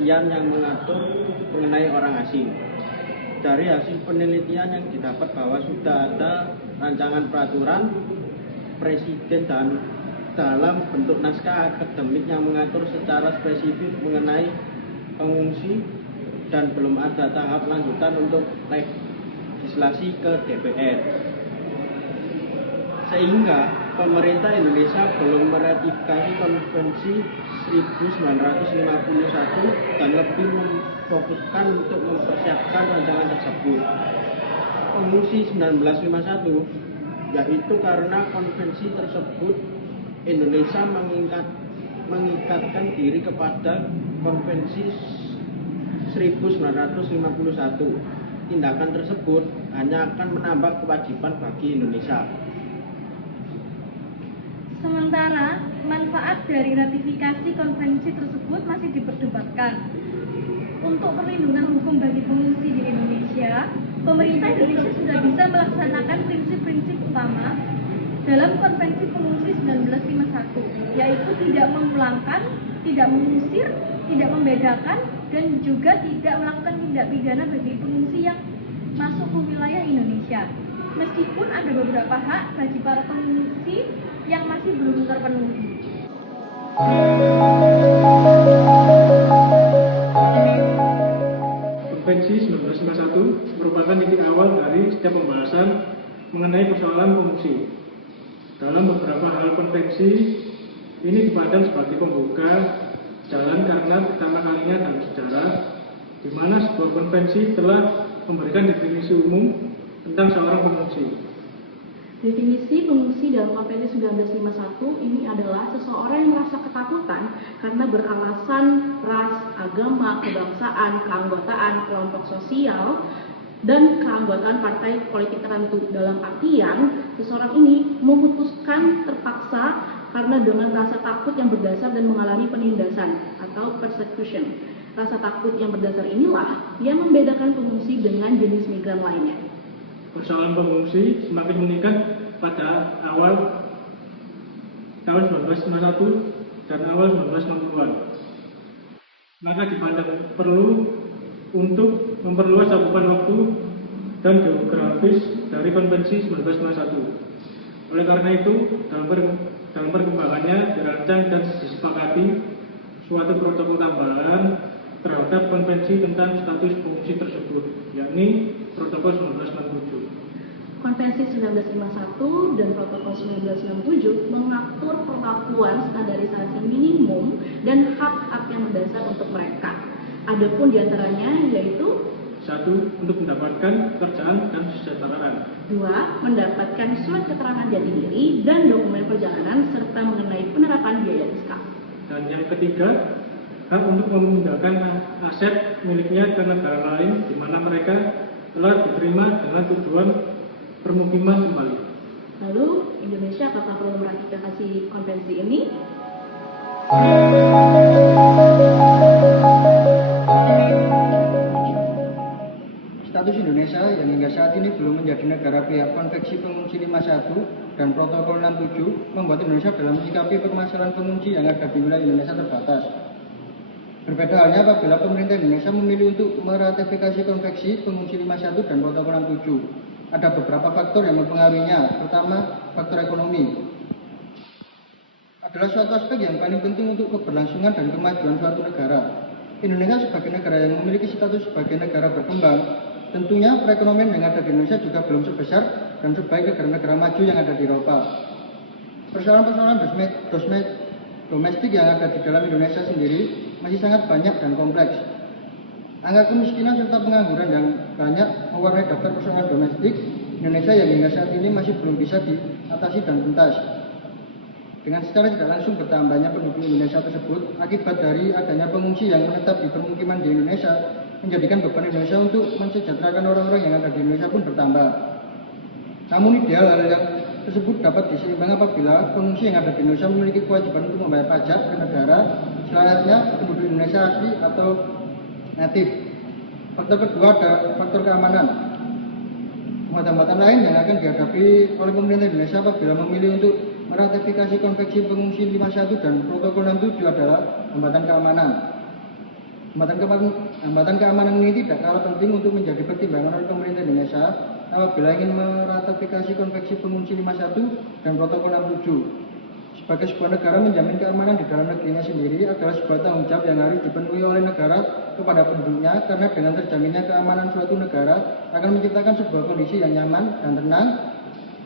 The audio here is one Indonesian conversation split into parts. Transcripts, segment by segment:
ASEAN yang mengatur mengenai orang asing. Dari hasil penelitian yang didapat bahwa sudah ada rancangan peraturan presiden dan dalam bentuk naskah akademik yang mengatur secara spesifik mengenai pengungsi dan belum ada tahap lanjutan untuk legislasi ke DPR. Sehingga pemerintah Indonesia belum meratifikasi Konvensi 1951 dan lebih memfokuskan untuk mempersiapkan rancangan tersebut. Pengungsi 1951 yaitu karena konvensi tersebut Indonesia mengikatkan diri kepada Konvensi 1951. Tindakan tersebut hanya akan menambah kewajiban bagi Indonesia. Sementara manfaat dari ratifikasi konvensi tersebut masih diperdebatkan. Untuk perlindungan hukum bagi pengungsi di Indonesia, pemerintah Indonesia sudah bisa melaksanakan prinsip-prinsip utama dalam Konvensi Pengungsi 1951, yaitu tidak memulangkan, tidak mengusir, tidak membedakan, dan juga tidak melakukan tindak pidana bagi pengungsi yang masuk ke wilayah Indonesia. Meskipun ada beberapa hak bagi para pengungsi yang masih belum terpenuhi. Konvensi 1951 merupakan titik awal dari setiap pembahasan mengenai persoalan pengungsi. Dalam beberapa hal konvensi ini dipandang sebagai pembuka jalan karena pertama kalinya dalam sejarah di mana sebuah konvensi telah memberikan definisi umum tentang seorang pengungsi. Definisi pengungsi dalam Konvensi 1951 ini adalah seseorang yang merasa ketakutan karena beralasan ras, agama, kebangsaan, keanggotaan, kelompok sosial, dan keanggotaan partai politik tertentu. Dalam artian, seseorang ini memutuskan terpaksa karena dengan rasa takut yang berdasar dan mengalami penindasan atau persecution. Rasa takut yang berdasar inilah yang membedakan pengungsi dengan jenis migran lainnya. Persoalan pengungsi semakin meningkat pada awal tahun 1991 dan awal 1990-an. Maka dipandang perlu untuk memperluas cakupan waktu dan geografis dari Konvensi 1951. Oleh karena itu, dalam perkembangannya dirancang dan disepakati suatu protokol tambahan terhadap konvensi tentang status pengungsi tersebut, yakni Protokol 1967. Konvensi 1951 dan Protokol 1967 mengatur perlakuan standarisasi minimum dan hak-hak yang mendasar untuk mereka. Adapun diantaranya yaitu 1. Untuk mendapatkan pekerjaan dan kesejahteraan. 2. Mendapatkan surat keterangan jati diri dan dokumen perjalanan serta mengenai penerapan biaya fiskal. Dan yang ketiga, hak untuk memindahkan aset miliknya ke negara lain di mana mereka telah diterima dengan tujuan permukiman kembali. Lalu, Indonesia apakah perlu meratifikasi konvensi ini? Status Indonesia yang hingga saat ini belum menjadi negara pihak Konvensi Pengungsi 51 dan Protokol 67 membuat Indonesia dalam menyikapi permasalahan pengungsi yang ada di wilayah Indonesia terbatas. Berbeda halnya apabila pemerintah Indonesia memilih untuk meratifikasi Konvensi Pengungsi 51 dan Protokol 67. Ada beberapa faktor yang mempengaruhinya. Pertama, faktor ekonomi. Adalah suatu aspek yang paling penting untuk keberlangsungan dan kemajuan suatu negara. Indonesia sebagai negara yang memiliki status sebagai negara berkembang, tentunya perekonomian yang ada di Indonesia juga belum sebesar dan sebaik negara-negara maju yang ada di Eropa. Persoalan-persoalan domestik yang ada di dalam Indonesia sendiri masih sangat banyak dan kompleks. Angka kemiskinan serta pengangguran yang banyak mewarnai daftar persoalan domestik Indonesia yang hingga saat ini masih belum bisa diatasi dan tuntas. Dengan secara tidak langsung bertambahnya penduduk Indonesia tersebut akibat dari adanya pengungsi yang menetap di permukiman di Indonesia menjadikan beban Indonesia untuk mensejahterakan orang-orang yang ada di Indonesia pun bertambah. Namun ideal hal yang tersebut dapat diseimbangkan apabila pengungsi yang ada di Indonesia memiliki kewajiban untuk membayar pajak ke negara, selanjutnya penduduk Indonesia asli atau natif. Faktor kedua ada faktor keamanan. Hambatan lain yang akan dihadapi oleh pemerintah Indonesia apabila memilih untuk meratifikasi Konvensi Pengungsi 51 dan Protokol 67 adalah hambatan keamanan. Hambatan keamanan ini tidak kalah penting untuk menjadi pertimbangan oleh pemerintah Indonesia apabila ingin meratifikasi Konvensi Pengungsi 51 dan Protokol 67. Sebagai sebuah negara, menjamin keamanan di dalam negerinya sendiri adalah sebuah tanggung jawab yang harus dipenuhi oleh negara kepada penduduknya, karena dengan terjaminnya keamanan suatu negara akan menciptakan sebuah kondisi yang nyaman dan tenang,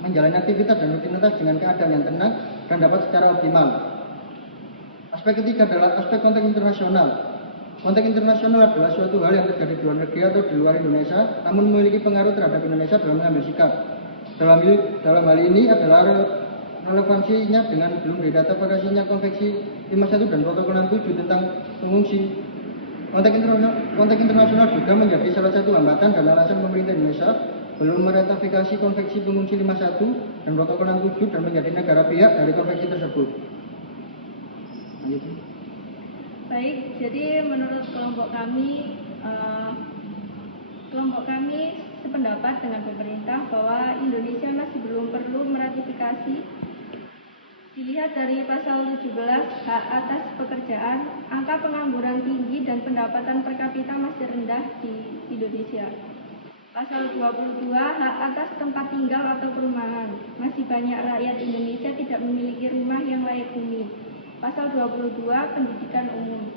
menjalani aktivitas dan rutinitas dengan keadaan yang tenang dan dapat secara optimal. Aspek ketiga adalah aspek konteks internasional. Konteks internasional adalah suatu hal yang terjadi di luar negeri atau di luar Indonesia, namun memiliki pengaruh terhadap Indonesia dalam mengambil sikap. Dalam hal ini adalah relevansinya dengan belum diratifikasinya Konvensi 51 dan Protokol 67 tentang pengungsi. Konteks internasional juga menjadi salah satu hambatan dan alasan pemerintah Indonesia belum meratifikasi Konvensi Pengungsi 51 dan Protokol 67 dan menjadi negara pihak dari konvensi tersebut. Baik, jadi menurut kelompok kami sependapat dengan pemerintah bahwa Indonesia masih belum perlu meratifikasi. Dilihat dari pasal 17 hak atas pekerjaan, angka pengangguran tinggi dan pendapatan per kapita masih rendah di Indonesia. Pasal 22 hak atas tempat tinggal atau perumahan, masih banyak rakyat Indonesia tidak memiliki rumah yang layak huni. Pasal 22 pendidikan umum,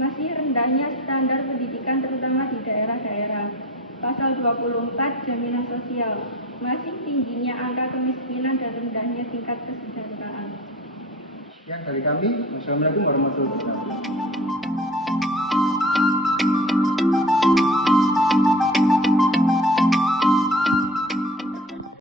masih rendahnya standar pendidikan terutama di daerah-daerah. Pasal 24 jaminan sosial, masih tingginya angka kemiskinan dan rendahnya tingkat kesejahteraan. Sekian dari kami. Wassalamualaikum warahmatullahi wabarakatuh.